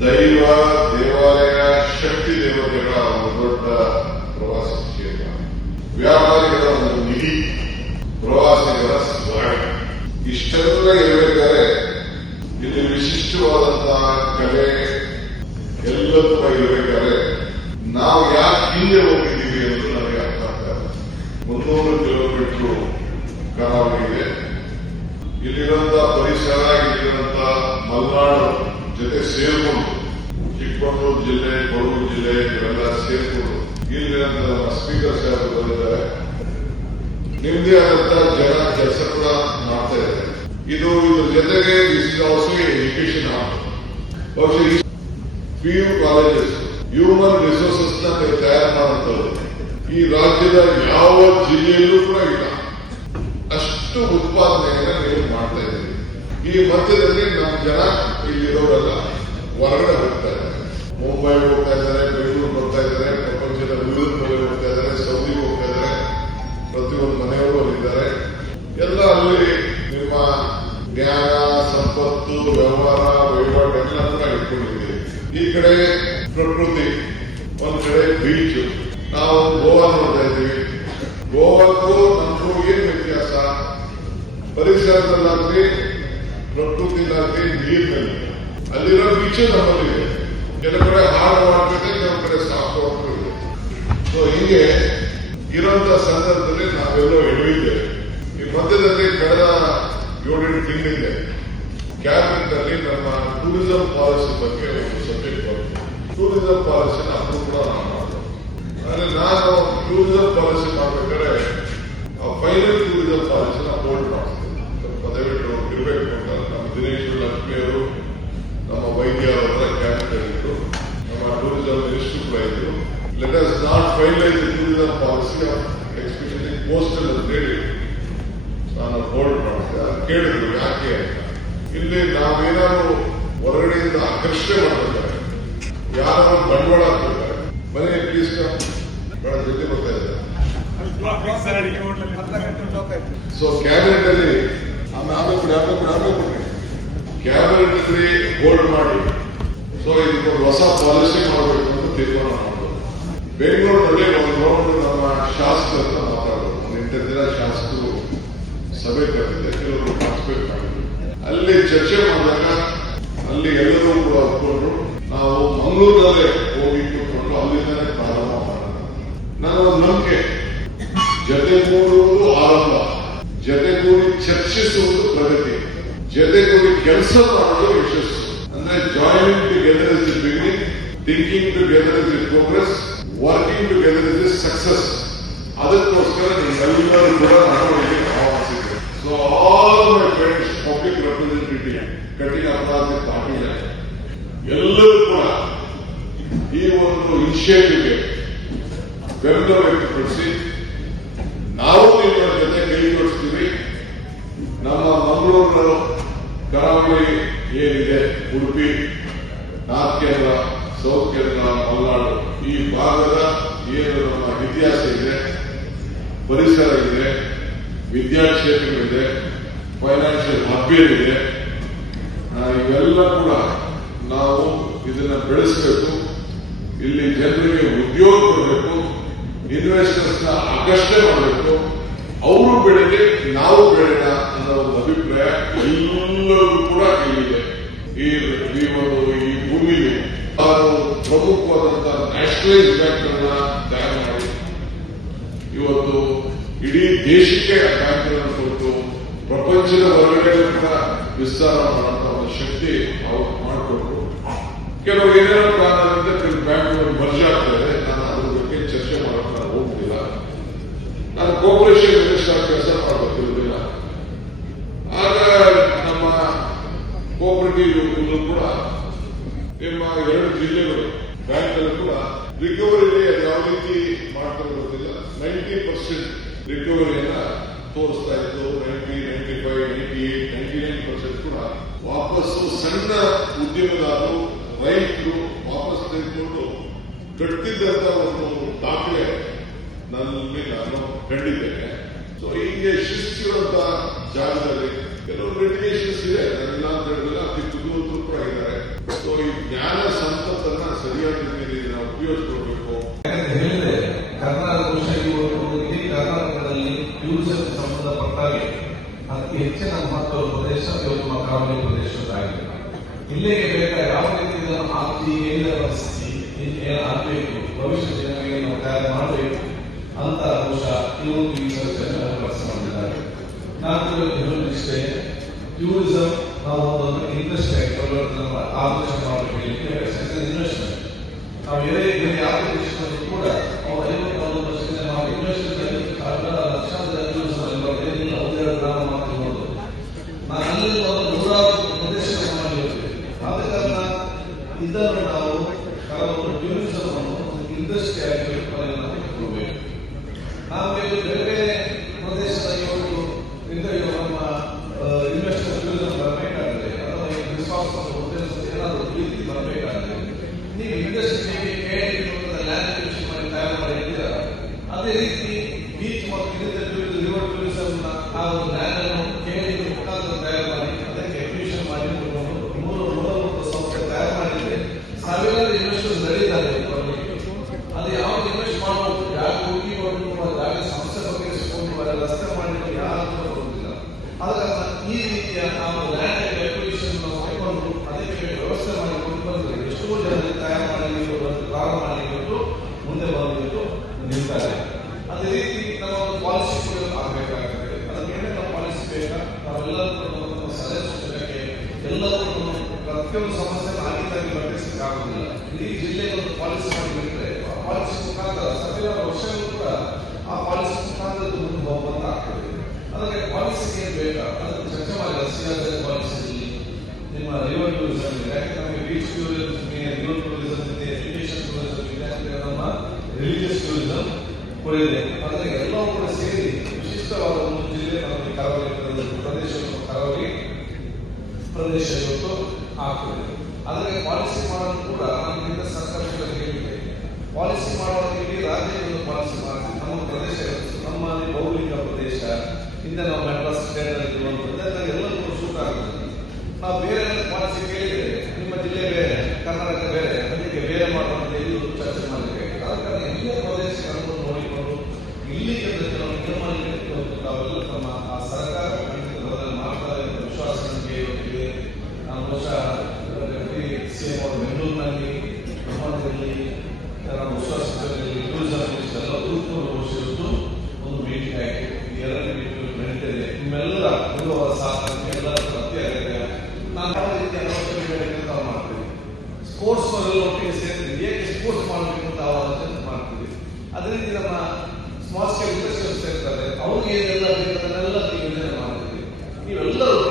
ದೈವ ದೇವಾಲಯ ಶಕ್ತಿ ದೇವತೆಗಳ ಒಂದು ದೊಡ್ಡ ಪ್ರವಾಸ ಕ್ಷೇತ್ರ. ವ್ಯಾಪಾರಿಗಳ ಒಂದು ನಿಧಿ, ಪ್ರವಾಸಿಗರ ಸ್ವಾಗತ ಇಷ್ಟೆಲ್ಲ ಇರಬೇಕಾದ್ರೆ ಇಲ್ಲಿ ವಿಶಿಷ್ಟವಾದಂತಹ ಕಲೆ ಎಲ್ಲದೂ ಇರಬೇಕಾದ್ರೆ ನಾವು ಯಾಕೆ ಹಿಂದೆ ಹೋಗಿದ್ದೀವಿ ಎಂದು ನನಗೆ ಅರ್ಥ ಆಗ್ತಾ ಇಲ್ಲ. ಮುನ್ನೂರು ಕಿಲೋಮೀಟರ್ ಕರಾವಳಿ ಇದೆ ಇಲ್ಲಿರುವಂತಹ ಪರಿಸರ, ಇಲ್ಲಿರುವಂತಹ ಮಲೆನಾಡು ಜೊತೆ ಸೇರ್ಕೊಂಡು ಚಿಕ್ಕಮಗಳೂರು ಜಿಲ್ಲೆ, ಕೊಡಗು ಜಿಲ್ಲೆ, ಇವೆಲ್ಲ ಸೇರ್ಕೊಂಡು ಇಲ್ಲಿ ಸ್ಪೀಕರ್ ಸಾಹೇಬ್ ಬಂದಿದ್ದಾರೆ. ನಿಮ್ದೇ ಆದಂತ ಜನ ಕೆಲಸ ಕೂಡ ಮಾಡ್ತಾ ಇದೆ ಇದು ಇದ್ರ ಜೊತೆಗೆ this is also education P U colleges human resources ತಯಾರು ಮಾಡುವಂತದ್ದು ಈ ರಾಜ್ಯದ ಯಾವ ಜಿಲ್ಲೆಯಲ್ಲೂ ಕೂಡ ಇಲ್ಲ. ಅಷ್ಟು ಉತ್ಪಾದನೆಯನ್ನ ನೀವು ಮಾಡ್ತಾ ಇದ್ದೀರಿ. ಈ ಮಧ್ಯದಲ್ಲಿ ನಮ್ಮ ಜನ ಇಲ್ಲಿರೋರೆಲ್ಲ ಹೊರಗಡೆ ಹೋಗ್ತಾ ಇದ್ದಾರೆ. ಮುಂಬೈ ಹೋಗ್ತಾ ಇದ್ದಾರೆ ಬೆಂಗಳೂರು ಹೋಗ್ತಾ ಇದ್ದಾರೆ ಪ್ರಪಂಚದ ಕಡೆ ಹೋಗ್ತಾ ಇದ್ದಾರೆ ಸೌದಿ ಹೋಗ್ತಾ ಇದ್ದಾರೆ, ಪ್ರತಿಯೊಂದು ಮನೆಯವರು ಅಲ್ಲಿದ್ದಾರೆ. ಎಲ್ಲ ಅಲ್ಲಿ ನಿಮ್ಮ ಜ್ಞಾನ ಸಂಪತ್ತು, ವ್ಯವಹಾರ, ವಹಿವಾಟು ಎಲ್ಲ ಕೂಡ ಇಟ್ಕೊಂಡಿದ್ದೀರಿ ಈ ಕಡೆ ಪ್ರಕೃತಿ, ಒಂದ್ ಕಡೆ ಬೀಚ್ ನಾವು ಗೋವಾ ನೋಡ್ತಾ ಇದ್ದೀವಿ. ಗೋವಾಕ್ಕೂ ನಮಗೂ ಏನ್ ವ್ಯತ್ಯಾಸ? ಪರಿಸರದಲ್ಲಾಗ್ಲಿ ಪ್ರಕೃತಿಲಾಗ್ಲಿ ನೀರಿನಲ್ಲಿ. ಅಲ್ಲಿರೋ ಬೀಚ್ ನಮ್ಮಲ್ಲಿದೆ ಕೆಲವು ಕಡೆ ಹಾಳು ಮಾಡ್ತದೆ ಕೆಲವು ಕಡೆ ಸಾಕು ಇದೆ ಸೊ ಹೀಗೆ ಇರುವಂತ ಸಂದರ್ಭದಲ್ಲಿ ನಾವೆಲ್ಲೋ ಎಳೆಯಿದ್ದೇವೆ ಈ ಮಧ್ಯದಲ್ಲಿ ಕಳೆದ ಏಳೆಂಟು ತಿಂಗಳಿದೆ ಕ್ಯಾಬಿನೆಟ್ ಅಲ್ಲಿ ನಮ್ಮ ಟೂರಿಸಂ ಪಾಲಿಸಿ ಬಗ್ಗೆ ಒಂದು ಸಬ್ಜೆಕ್ಟ್ ಬಂತು. ಟೂರಿಸಂ ಪಾಲಿಸಿನ ಅಪ್ರೂವ್ ಕೂಡ ನಾವು ಮಾಡ್ತೇವೆ ನಾನು ಟೂರಿಸಂ ಪಾಲಿಸಿ ಮಾಡ್ಬೇಕಾದ್ರೆ ಫೈನಲ್ ಟೂರಿಸಂ ಪಾಲಿಸಿನ ಹೋಲ್ಡ್ ಮಾಡ್ತೀನಿ. ಸ್ವಲ್ಪ ದಯವಿಟ್ಟು ಇರಬೇಕು. ಅಂತ ನಮ್ಮ ದಿನೇಶ್ ಲಕ್ಷ್ಮಿಯವರು ನಮ್ಮ ವೈದ್ಯ ಅವರ ಇತ್ತು. ನಮ್ಮ ಟೂರಿಸಂ ಮಿನಿಸ್ಟರ್ ಕೂಡ ಇದ್ರು. Let us not finalise tourism policy especially coastal ಅಂತ ಹೇಳಿ ನಾನು ಹೋಲ್ಡ್ ಮಾಡಿದೆ ಅದು ಕೇಳಿದ್ರು ಯಾಕೆ? ಇಲ್ಲಿ ನಾವೇನಾದ್ರು ಹೊರಗಡೆಯಿಂದ ಆಕರ್ಷಣೆ ಮಾಡ್ತಿದ್ದಾರೆ. ಯಾರು ಬಂಡವಾಳ ಹಾಕ್ತಿದ್ದಾರೆ. ಬನ್ನಿ ಪ್ಲೀಸ್ ಬಹಳ ಜೊತೆ ಬರ್ತಾ ಇದ್ದಾರೆ? ಸೊ ಕ್ಯಾಬಿನೆಟ್ ಅಲ್ಲಿ ಆಮೇಲೆ ಕೊಡಿ ಆಮೇಲೆ ಕೊಡಿ ಆಮೇಲೆ ಕೊಡಿ. ಕ್ಯಾಬಿನೆಟ್ ಅಲ್ಲಿ ಹೋಲ್ಡ್ ಮಾಡಿ. ಸೊ ಇದಕ್ಕೊಂದು ಹೊಸ ಪಾಲಿಸಿ ಮಾಡಬೇಕು ಅಂತ ತೀರ್ಮಾನ ಮಾಡೋದು ಬೆಂಗಳೂರಿನಲ್ಲಿ ಒಂದು ರೌಂಡ್ ನಮ್ಮ ಶಾಸಕರನ್ನ ಮಾತಾಡೋದು ಒಂದು ದಿನ ಶಾಸಕರು ಸಭೆ ಕರೆದಿದೆ ಕೆಲವರು ಪಾರ್ಟಿಸಿಪೇಟ್ ಮಾಡಿದ್ರು. ಅಲ್ಲಿ ಚರ್ಚೆ ಮಾಡಿದಾಗ ಅಲ್ಲಿ ಎಲ್ಲರೂ ಕೂಡ ನಾವು ಮಂಗಳೂರಿನಲ್ಲೇ together is the beginning thinking together is the progress working together is the success ಅದಕ್ಕೋಸ್ಕರ ನೀವೆಲ್ಲರೂ ಕೂಡ ನಡವಳಿಕೆ ಆಹ್ವಾನಿಸಿದ್ರು so all my friends public representative ಕಠಿಣ ಅಪರಾಧ ಪಾಟೀಲ್, ಎಲ್ಲರೂ ಕೂಡ ಈ ಒಂದು ಇನಿಷಿಯೇಟಿವ್ಗೆ ಬೆಂಬಲ ವ್ಯಕ್ತಪಡಿಸಿ ನಾವು ನಿಮ್ಮ ಜೊತೆ ಕೈ ಜೋಡಿಸ್ತೀವಿ ನಮ್ಮ ಮಂಗಳೂರು ಕರಾವಳಿ ಏನಿದೆ ಉಡುಪಿ ನಾರ್ತ್ ಕೇರಳ ಸೌತ್ ಕೇರಳ ಮಲೆನಾಡು ಈ ಭಾಗದ ಏನು ನಮ್ಮ ಇತಿಹಾಸ ಇದೆ ಪರಿಸರ ಇದೆ ವಿದ್ಯಾಕ್ಷೇತ್ರಗಳಿದೆ ಫೈನಾನ್ಷಿಯಲ್ ಹಬ್ ಆ, ಇವೆಲ್ಲ ಕೂಡ ನಾವು ಇದನ್ನ ಬೆಳೆಸಬೇಕು. ಇಲ್ಲಿ ಜನರಿಗೆ ಉದ್ಯೋಗ ಕೊಡಬೇಕು ಇನ್ವೆಸ್ಟರ್ಸ್ನ ಆಕರ್ಷಣೆ ಮಾಡಬೇಕು. ಅವರು ಬೆಳೆದೆ ನಾವು ಬೆಳೆಯೋಣ ಅನ್ನೋ ಒಂದು ಅಭಿಪ್ರಾಯ ಎಲ್ಲರೂ ಕೂಡ ಇಲ್ಲಿದೆ. ಈ ಒಂದು ಈ ಭೂಮಿಗೆ ನಾವು ಪ್ರಮುಖವಾದಂತಹ ನ್ಯಾಷನಲೈಸ್ ಬ್ಯಾಂಕ್ ಅನ್ನ ತಯಾರು ಮಾಡಿ. ಇವತ್ತು ಇಡೀ ದೇಶಕ್ಕೆ ಆ ಬ್ಯಾಂಕ್ ಅನ್ನು ಕೊಟ್ಟು ಪ್ರಪಂಚದ ಹೊರಗಡೆ ಕೂಡ ವಿಸ್ತಾರ ಮಾಡುವಂತಹ ಒಂದು ಶಕ್ತಿ ಅವರು ಮಾಡಿಕೊಟ್ರು. ಕೆಲವು ಏನೇನೋ ಕಾರಣದಿಂದ ಕೆಲವು ಬ್ಯಾಂಕ್ಗಳು ಮರ್ಜ್ ಆಗ್ತದೆ ನಾನು ಅದ್ರ ಬಗ್ಗೆ ಚರ್ಚೆ ಮಾಡಕ್ಕೆ ನಾನು ಹೋಗ್ತಿಲ್ಲ ನಾನು ಕೋಪರೇಷನ್ ಮಿನಿಸ್ಟರ್ ಕೆಲಸ ಮಾಡಬೇಕಿರುವುದಿಲ್ಲ ಆಗ ನಮ್ಮ ಕೋಪರೇಟಿವ್ ಕೂಡ ಎರಡು ಜಿಲ್ಲೆಗಳು. ಬ್ಯಾಂಕಲ್ಲಿ ಕೂಡ ರಿಕವರಿ ಯಾವ ರೀತಿ ಮಾಡ್ತಾ ಗೊತ್ತಿಲ್ಲ. ನೈಂಟಿ ಪರ್ಸೆಂಟ್ ರಿಕವರಿಯನ್ನ ತೋರಿಸ್ತಾ ಇತ್ತು. Ninety ninety five, ninety eight, ninety nine percent ಕೂಡ ವಾಪಸ್ಸು ಸಣ್ಣ ಉದ್ಯಮದಾರರು, ರೈತರು ವಾಪಸ್ ತೆಗೆದುಕೊಂಡು ಕಟ್ಟಿದ್ದಂತ ಒಂದು ದಾಖಲೆ ನನ್ನಲ್ಲಿ ನಾನು ಕಂಡಿದ್ದೇನೆ. ಸೊ ಹೀಗೆ ಶಿಸ್ತಿರುವಂತಹ ಜಾಗದಲ್ಲಿ ಕೆಲವು ರೆಡಿಗೇಷನ್ಸ್ ಇದೆ. ನಾನಿಲ್ಲ ಅಂತ ಹೇಳಿದ್ರೆ ಅತಿ ಕುತೂಹಲರು ಕೂಡ ಇದ್ದಾರೆ ಸೊ ಈ ಜ್ಞಾನ ಕೊಡಬೇಕು ಯಾಕಂತ ಹೇಳಿದ್ರೆ ಕರ್ನಾಟಕ ಕರ್ನಾಟಕದಲ್ಲಿ ಟೂರಿಸಂ ಸಂಬಂಧಪಟ್ಟಾಗೆ ಅತಿ ಹೆಚ್ಚಿನ ಮಹತ್ವದ ಪ್ರದೇಶ ಇವತ್ತು ಕರಾವಳಿ ಇಲ್ಲಿಗೆ ಬೇಕಾದ ಯಾವ ರೀತಿ ಆಪ್ತಿ ಭವಿಷ್ಯ ದಿನಗಳಿಗೆ ನಾವು ತಯಾರು ಮಾಡಬೇಕು ಅಂತ ಬಹುಶಃ ಒಂದು ಈ ಮಾಡಿದ್ದಾರೆ ನಾನು ಟೂರಿಸಂ ನಾವು ಒಂದು ಇಂಡಸ್ಟ್ರಿ ಆಗಿ ಪರಿವರ್ತನೆ ಆಲೋಚನೆ ಮಾಡಬೇಕು ಇನ್ವೆಸ್ಟ್ಮೆಂಟ್ ನಾವು ದೇಶದಲ್ಲಿ ಕೂಡ ಅವ್ರು ಐವತ್ತು ನಲವತ್ತು ವರ್ಷದಿಂದ ನಾವು ಇನ್ವೆಸ್ಟ್ಮೆಂಟ್ ಸಾವಿರ ಲಕ್ಷಾಂತರ ಬರ್ತೇನೆ ಒಂದೆರಡು ಗ್ರಾಮ ಮಾತ್ರ ನೋಡೋದು ನಾನು ಅಲ್ಲಿ ಒಂದು ನೂರಾರು ಪ್ರದೇಶ ಆದ ಕಾರಣ ಇದನ್ನು ನಾವು ಕೆಲವೊಂದು ಟೂರಿಸಂ ಇಂಡಸ್ಟ್ರಿ ಆಗಿ ಪರಿಣಾಮಬೇಕು ನಾವು ಇದು ಬೇರೆ ಪ್ರದೇಶದ ಇವತ್ತು ಇಂದ ಇವರು ನಮ್ಮ ಇನ್ವೆಸ್ಟರ್ ಟೂರಿಸಂ ಬರಬೇಕಾದ್ರೆ ಅಥವಾ ಈ ಉದ್ದೇಶ ಏನಾದರೂ ಪ್ರೀತಿ ಬರಬೇಕಾದ್ರೆ ನೀವು ಇಂಡಸ್ಟ್ರಿಗೆ ಕೇಳಿ ಲ್ಯಾಂಡ್ ಅಕ್ವಿಸಿಷನ್ ಮಾಡಿ ತಯಾರು ಮಾಡಿದ್ದೀರಾ ಅದೇ ರೀತಿ ಬೀಚ್ ಮತ್ತು ಟೂರಿಸಂ ಆ ಒಂದು ಲ್ಯಾಂಡ್ ಅನ್ನು ಕೇಳಿ ತಯಾರು ಮಾಡಿ, ಅದಕ್ಕೆ ಅಕ್ವಿಸಿಷನ್ ಮಾಡಿ ಮೂರು ಸಂಸ್ಥೆ ತಯಾರು ಮಾಡಿದ್ರೆ ಸಾವಿರಾರು ಇನ್ವೆಸ್ಟರ್ಸ್ ಬರಲಿಕ್ಕೆ ಅದು ಯಾವ ಇನ್ವೆಸ್ಟ್ ಮಾಡಬಹುದು ಯಾಕೆ ಹೋಗಿ ಒಂದು ಜಾಗ ಸಂಸ್ಥೆ ಬಗ್ಗೆ ಇಸ್ಕೊಂಡು ರಸ್ತೆ ಮಾಡಿದ್ರೆ ಯಾರು ಬರುವುದಿಲ್ಲ ಆದ ಕಾರಣ ಈ ರೀತಿಯ ನಾವು ಲ್ಯಾಂಡ್ ಅಕ್ವಿಸಿಷನ್ ನಾವು ಹಾಕೊಂಡು ಅದಕ್ಕೆ ವ್ಯವಸ್ಥೆ ಮಾಡಿಕೊಂಡು ಬಂದ್ರೆ ಎಷ್ಟೋ ಜನ ತಯಾರು ಮಾಡಿ ಒಂದು ಪ್ರಾರಂಭ ಮುಂದೆ ಬಂದ್ಬಿಟ್ಟು ನಿಲ್ತಾರೆ. ಅದೇ ರೀತಿ ನಮ್ಮ ಒಂದು ಪಾಲಿಸಿ ಕೂಡ ಆಗಬೇಕಾಗ್ತದೆ ಅದಕ್ಕೆ ನಮ್ಮ ಪಾಲಿಸಿ ಬೇಕಾ ನಾವೆಲ್ಲರೂ ನಮ್ಮ ಎಲ್ಲರೂ ಪ್ರತಿಯೊಂದು ಸಮಸ್ಯೆ ಆಗಿದ್ದಾಗಿ ಬಗೆಹರಿಸಲಿಕ್ಕಾಗುವುದಿಲ್ಲ ಇಡೀ ಜಿಲ್ಲೆಗೆ ಒಂದು ಪಾಲಿಸಿ ಮಾಡಿಬಿಟ್ರೆ ಆ ಪಾಲಿಸಿ ಮುಖಾಂತರ ಸಾವಿರಾರು ವರ್ಷಗಳು ಕೂಡ ಆ ಪಾಲಿಸಿ ಮುಖಾಂತರ ಮುಂದೆ ಹೋಗುವಂತ ಆಗ್ತದೆ. ಅದಕ್ಕೆ ಪಾಲಿಸಿ ಏನು ಬೇಕಾ? ಅದಕ್ಕೆ ಚರ್ಚೆ ಮಾಡಿ ಸಿಆರ್ಎಸ್ ಪಾಲಿಸಿಯಲ್ಲಿ ನಿಮ್ಮ ರಿವರ್ ಟೂರಿಸಮ್ ಯಾಕಂದ್ರೆ ನಮಗೆ ಬೀಚ್ ಟೂರಿಸಮ್ ರಿವರ್ ಟೂರಿಸಂ ಇದೆ ಎಜುಕೇಶನ್ ಟೂರಿಸಂ ಇದೆ ಅಂದ್ರೆ ನಮ್ಮ ರಿಲಿಜಿಯಸ್ ಟೂರಿಸಂ ಕೂಡ ಇದೆ ಎಲ್ಲವೂ ಕೂಡ ಸೇರಿ ವಿಶಿಷ್ಟವಾದ ಒಂದು ಜಿಲ್ಲೆ ನಮಗೆ ಕರಾವಳಿ ಪ್ರದೇಶ- ಕರಾವಳಿ ಪ್ರದೇಶ ಇವತ್ತು ಆಗ್ತದೆ. ಆದರೆ ಪಾಲಿಸಿ ಮಾಡೋದು ಕೂಡ ನಮಗಿಂತ ಸರ್ಕಾರಗಳ ಹೇಳಿದೆ ಪಾಲಿಸಿ ಮಾಡುವಾಗ ಇಡೀ ರಾಜ್ಯವನ್ನು ಪಾಲಿಸಿ ಮಾಡ್ತೀವಿ. ನಮ್ಮ ಪ್ರದೇಶ. ನಮ್ಮಲ್ಲಿ ಭೌಗೋಳಿಕ ಪ್ರದೇಶ, ಹಿಂದೆ ನಾವು ಮೆಟ್ರಾಸ್ ಸ್ಟೇಟ್ ಅಲ್ಲಿ ಎಲ್ಲವೂ ಸೂಟ್ ಆಗುತ್ತೆ. ನಾವು ಬೇರೆ ಅನುಭವ ಸಾಧನೆ ಎಲ್ಲರೂ ಅತ್ಯಗತ್ಯ ನಾನು ಮಾಡ್ತೀವಿ ಸ್ಪೋರ್ಟ್ಸ್ ಎಲ್ಲ ಸೇರಿ ಸೇರ್ತೀವಿ. ಏಕೆ ಸ್ಪೋರ್ಟ್ಸ್ ಅಂತ ಮಾಡ್ತೀವಿ. ಅದರಿಂದ ನಮ್ಮ ಸ್ಮಾಲ್ ಸ್ಕೇಲ್ ಇಂಡಸ್ಟ್ರಿಯಲ್ಸ್ ಇರ್ತಾರೆ ಅವ್ರಿಗೆ ಏನೆಲ್ಲ ಬೇಕದನ್ನೆಲ್ಲ ಮಾಡ್ತೀವಿ. ನೀವೆಲ್ಲರೂ